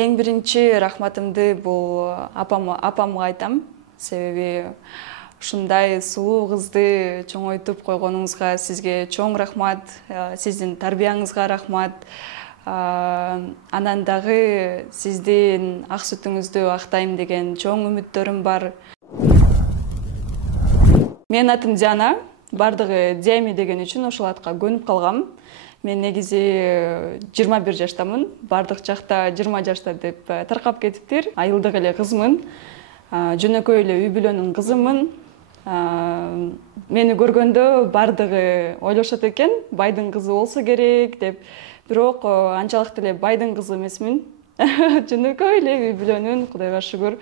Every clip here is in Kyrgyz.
Эң биринчи рахматымды бул апамга айтам. Себеби ушундай сулуу кызды чоңойтуп койгонуңузга сизге чоң рахмат. Сиздин тарбияңызга рахмат. Анан дагы сиздин ак сүтүңүздү актайм деген чоң үмүттөрүм бар. Менин атым Диана. Бардыгы Диами деген үчүн ошол атка көнүп калгам. Мен негизи 21 жаштамын. Бардык жакта 20 жашта деп таркап кетиптир. Айылдык эле кызмын. Жөнөкөй эле үй бүлөнүн кызымын. Мени көргөндө бардыгы ойлошот экен, байдын кызы болсо керек деп. Бирок анчалык деле байдын кызы эмесмин. Жөнөкөй эле үй бүлөнүн, Кудайга шүгүр,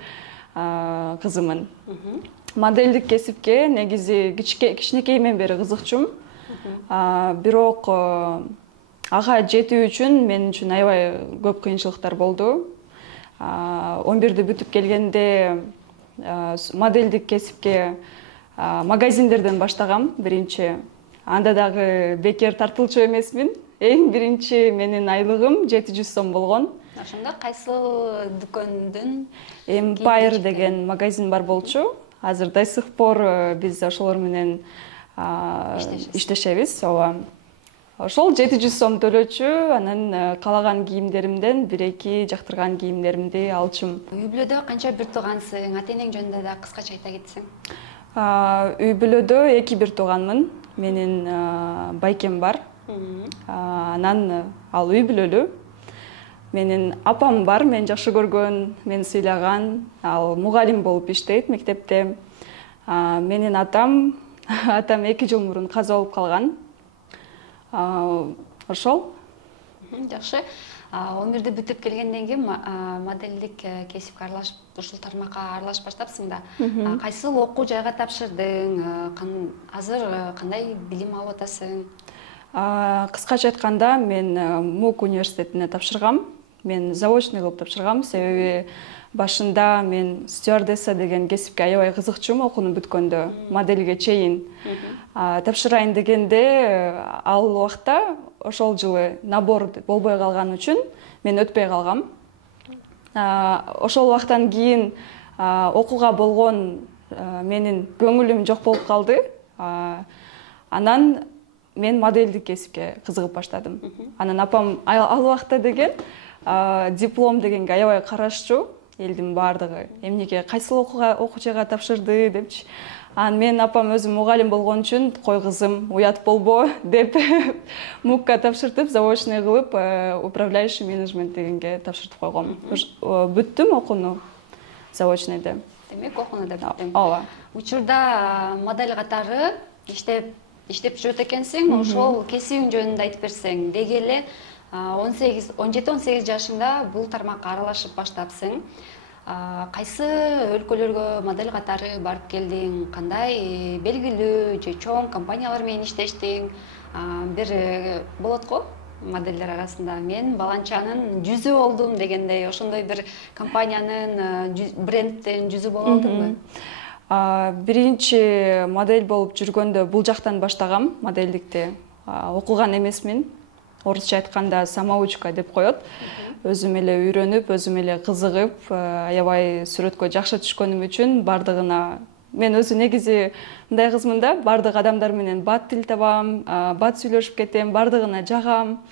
кызымын. Моделдик кесипке негизи кичинекейимден бери кызыкчумун. Бирок ага жетүү үчүн мен үчүн аябай көп кыйынчылыктар болду. 11-ди бүтүп келгенде моделдик кесипке магазиндерден баштагам биринчи. Анда дагы бекер тартылчу эмесмин. Эң биринчи менин айлыгым 700 сом болгон. Ошондо кайсыл дүкөндүн? Empire деген магазин бар болчу. Азыр до сих пор биз ошолор менен иштешебиз. Ошол 700 сом төлөчү, анан калаган кийимдеримден 1-2 жактырган кийимдеримди алчумун. Үй бүлөдө канча бир туугансың? Ата-энең жөнүндө да кыскача айта кетсең. Үй бүлөдө 2 бир тууганмын. Менин байкем бар. Анан ал үй бүлөлүү. Менин апам бар, мен жакшы көргөн, мени сыйлаган. Ал мугалим болуп иштейт мектепте. Менин атам 2 жыл мурун каза болуп калган. Ошол. Жакшы. 11-ди бүтүп келгенден кийин моделдик кесипке аралашып, ушул тармакка аралашып баштапсың да. Кайсыл окуу жайга тапшырдың? Азыр кандай билим алып атасың? Кыскача айтканда, мен МУК университетине тапшыргам. Мен заочный кылып тапшыргам, себеби башында мен стюардесса деген кесипке аябай кызыкчумун окууну бүткөндө, моделге чейин. Тапшырайын дегенде ал убакта ошол жылы набор болбой калган үчүн мен өтпөй калгам. Ошол убактан кийин окууга болгон менин көңүлүм жок болуп калды. Анан мен моделдик кесипке кызыгып баштадым. Анан апам ал убакта деген диплом дегенге аябай карашчу. Элдин бардыгы эмнеге кайсыл окуучуга тапшырды депчи. Анан менин апам өзү мугалим болгон үчүн кой кызым, уят болбо деп МУКка тапшыртып, заочный кылып, управляющий менеджмент дегенге тапшыртып койгом. Бүттүм окууну заочныйда. Демек окууну да бүттүң. Ооба. Учурда модель катары иштеп жүрөт экенсиң, ошол кесибиң жөнүндө айтып берсең. Деги эле 17-18 жашыңда бул тармакка аралашып баштапсың. Кайсы өлкөлөргө модель катары барып келдиң? Кандай белгилүү же чоң компаниялар менен иштештиң? Бир болот го модельдер арасында мен баланчанын жүзү болдум дегендей, ошондой бир компаниянын брендтин жүзү боло алдыңбы? Биринчи модель болуп жүргөндө бул жактан баштагам моделдикти. Окуган эмесмин. Орусча айтканда самоучка деп коет. Өзүм эле үйрөнүп, өзүм эле кызыгып, аябай сүрөткө жакшы түшкөнүм үчүн бардыгына мен өзү негизи мындай кызмын да, бардык адамдар менен бат тил табам, бат сүйлөшүп кетем, бардыгына жагам.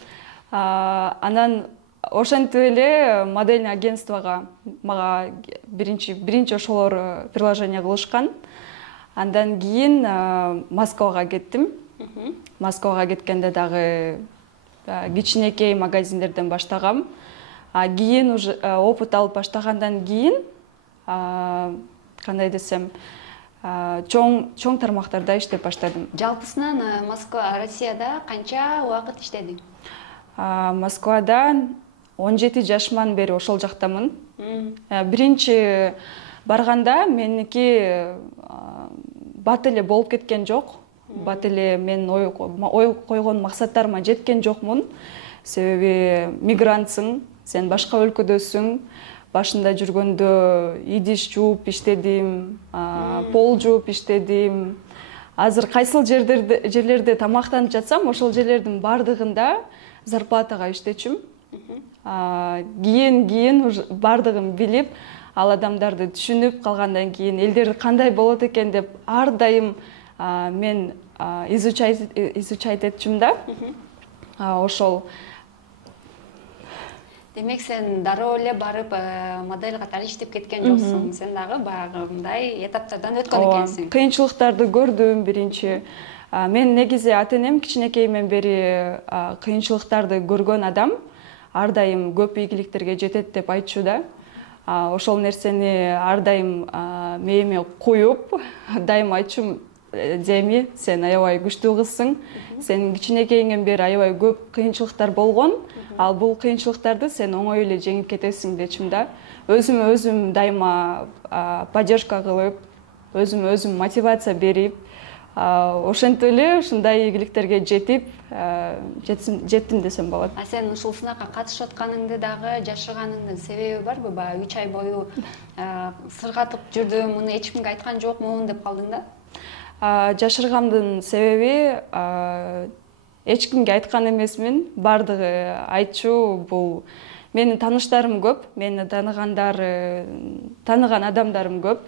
Анан ошентип эле модельный агентствого мага биринчи ошолор приложение кылышкан. Андан кийин Москвага кеттим. Москвага кеткенде дагы кичинекей магазиндерден баштагам. Кийин уже опыт алып баштагандан кийин кандай десем, чоң тармактарда иштеп баштадым. Жалпысынан Москва, Россияда канча убакыт иштедиң? Москвада 17 жашыман бери ошол жактамын. Биринчи барганда меники бат эле болуп кеткен жок. Бат эле мен ой койгон максаттарыма жеткен жокмун. Себеби мигрантсың, сен башка өлкөдөсүң. Башында жүргөндө идиш жууп иштедим, пол жууп иштедим. Азыр кайсыл жерлерде тамактанып жатсам, ошол жерлердин бардыгында зарплатага иштечүм. кийин уже бардыгын билип, ал адамдарды түшүнүп калгандан кийин элдер кандай болот экен деп ар дайым мен изучать этчүмүн да. Ошол. Демек сен дароо эле барып модель катары иштеп кеткен жоксуң. Сен дагы баягындай этаптардан өткөн экенсиң. Кыйынчылыктарды көрдүм биринчи. Мен негизи ата-энем кичинекейимден бери кыйынчылыктарды көргөн адам, ар дайым көп ийгиликтерге жетет деп айтчу да. Ошол нерсени ар дайым мээме коюп, дайым айтчумун, Деми, сен аябай күчтүү кызсың. Сен кичинекейиңден бери аябай көп кыйынчылыктар болгон. Ал бул кыйынчылыктарды сен оңой эле жеңип кетесиң дечим да. Өзүм дайыма поддержка кылып, өзүм мотивация берип, ошентип эле ушундай ийгиликтерге жеттим десем болот. Сен ушул сынакка катышып атканыңды дагы жашырганыңдын себеби барбы? Баягы 3 ай бою сыргатып жүрдүм, муну эч кимге айткан жокмун деп калдың да? Жашыргандын себеби эч кимге айткан эмесмин. Бардыгы айтчу, бул менин тааныштарым көп, мени тааныган адамдарым көп.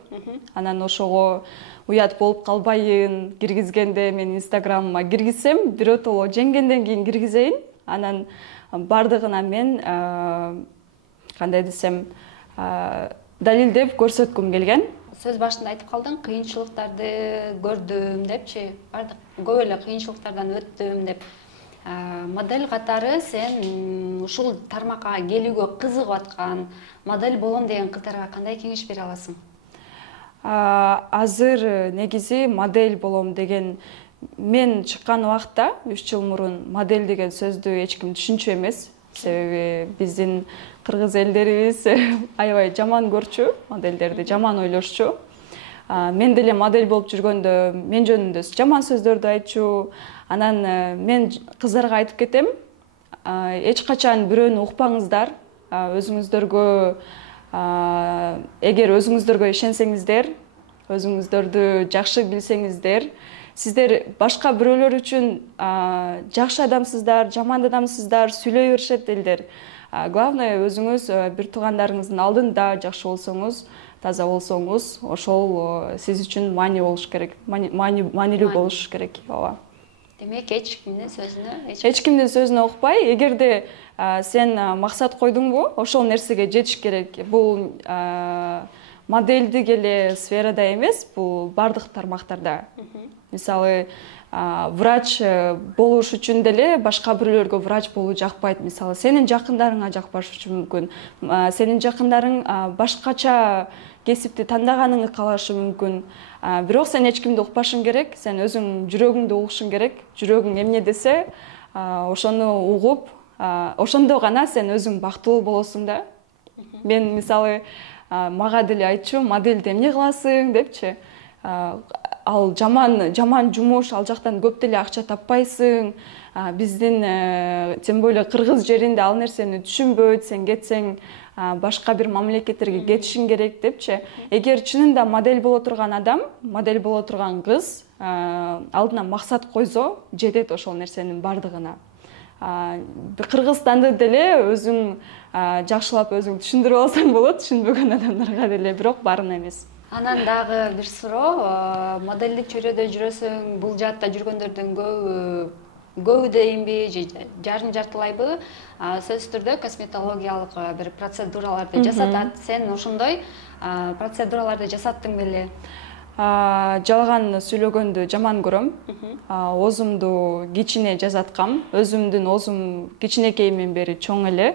Анан ошого уят болуп калбайын, киргизгенде мен инстаграмыма киргизсем, биротоло жеңгенден кийин киргизейин. Анан бардыгына мен кандай десем, далилдеп көрсөткүм келген. Сөз башында айтып калдың, кыйынчылыктарды көрдүм депчи, бардык көп эле кыйынчылыктардан өттүм деп. Модель катары сен ушул тармакка келүүгө кызыгып аткан модель болом деген кыздарга кандай кеңеш бере аласың? Азыр негизи модель болом деген мен чыккан убакта 3 жыл мурун модель деген сөздү эч ким түшүнчү эмес. Себеби биздин кыргыз элдерибиз аябай жаман көрчү, модельдерди жаман ойлошчу. Мен деле модель болуп жүргөндө мен жөнүндө жаман сөздөрдү айтчу. Анан мен кыздарга айтып кетем, эч качан бирөөнү укпаңыздар, эгер өзүңүздөргө ишенсеңиздер, өзүңүздөрдү жакшы билсеңиздер, сиздер башка бирөөлөр үчүн жакшы адамсыздар, жаман адамсыздар, сүйлөй беришет элдер. Главное, өзүңүз бир туугандарыңыздын алдында жакшы болсоңуз, таза болсоңуз, ошол сиз үчүн маани болуш керек, маанилүү болуш керек. Ооба. Демек, эч кимдин сөзүнө укпай, эгерде сен максат койдуңбу, ошол нерсеге жетиш керек. Бул модельдик эле сферада эмес, бул бардык тармактарда. Мисалы, врач болуш үчүн деле башка бирөөлөргө врач болуу жакпайт. Мисалы, сенин жакындарыңа жакпашы мүмкүн. Сенин жакындарың башкача кесипти тандаганыңы каалашы мүмкүн. Бирок сен эч кимди укпашың керек, сен өзүң жүрөгүңдү угушуң керек. Жүрөгүң эмне десе, ошону угуп, ошондо гана сен өзүң бактылуу болосуң да. Мен мисалы мага деле айтчу, модельде эмне кыласың депчи. Ал жаман жумуш, ал жактан көп деле акча таппайсың. Биздин тем более кыргыз жеринде ал нерсени түшүнбөйт, сен кетсең башка бир мамлекеттерге кетишиң керек депчи. Эгер чынында модель боло турган адам, модель боло турган кыз алдына максат койсо, жетет ошол нерсенин бардыгына. Кыргызстанды деле өзүң жакшылап өзүң түшүндүрүп алсаң болот, түшүнбөгөн адамдарга деле, бирок баарын эмес. Анан дагы бир суроо, модельдик чөйрөдө жүрөсүң, бул жаатта жүргөндөрдүн көбү дейинби, жартылайбы, сөзсүз түрдө косметологиялык бир процедураларды жасатат. Сен ошондой процедураларды жасаттың беле? Жалган сүйлөгөндү жаман көрөм. Оозумду кичине жасаткам. Өзүмдүн оозум кичинекейимден бери чоң эле.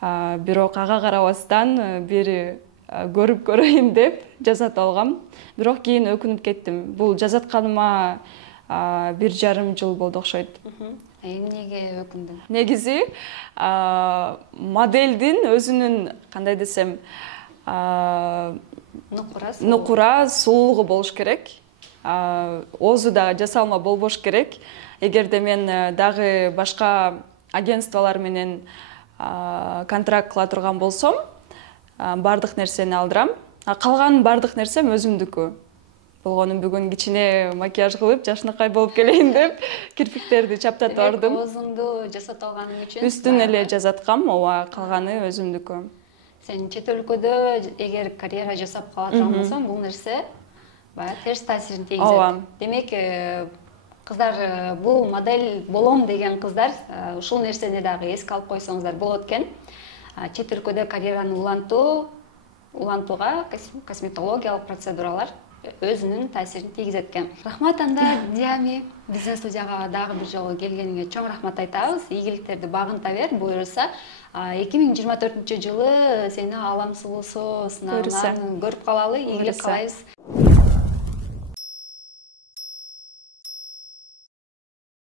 Бирок ага карабастан бир көрүп көрөйүн деп жасатып алгам. Бирок кийин өкүнүп кеттим. Бул жасатканыма 1,5 жыл болду окшойт. Эмнеге өкүндүң? Негизи модельдин өзүнүн кандай десем, нукура, сулуулугу болуш керек. Оозу дагы жасалма болбош керек. Эгерде мен дагы башка агентстволор менен контракт кыла турган болсом, бардык нерсени алдырам. Калган бардык нерсем өзүмдүкү. болгонун бүгүн кичине макияж кылып жашынакай болуп келейин деп кирпиктерди чаптатып бардым. Оозуңду жасатып алганың үчүн Үстүн эле жазаткам, ооба, калганы өзүмдүкү. Сен чет өлкөдө эгер карьера жасап калачак болсоң, бул нерсе баягы терс таасирин тийгизет. Демек, кыздар бул модель болом деген кыздар ушул нерсени дагы эске алып койсоңуздар болот экен. Чет өлкөдө карьераны улантууга косметологиялык процедуралар өзүнүн таасирин тийгизет экен. Рахмат анда Диами, биздин студияга дагы бир жолу келгениңе чоң рахмат айтабыз. Ийгиликтерди багынта бер, буюрса. 2024-жылы сени Алам сулуусу сынагынан көрүп калалы, ийгилик каалайбыз.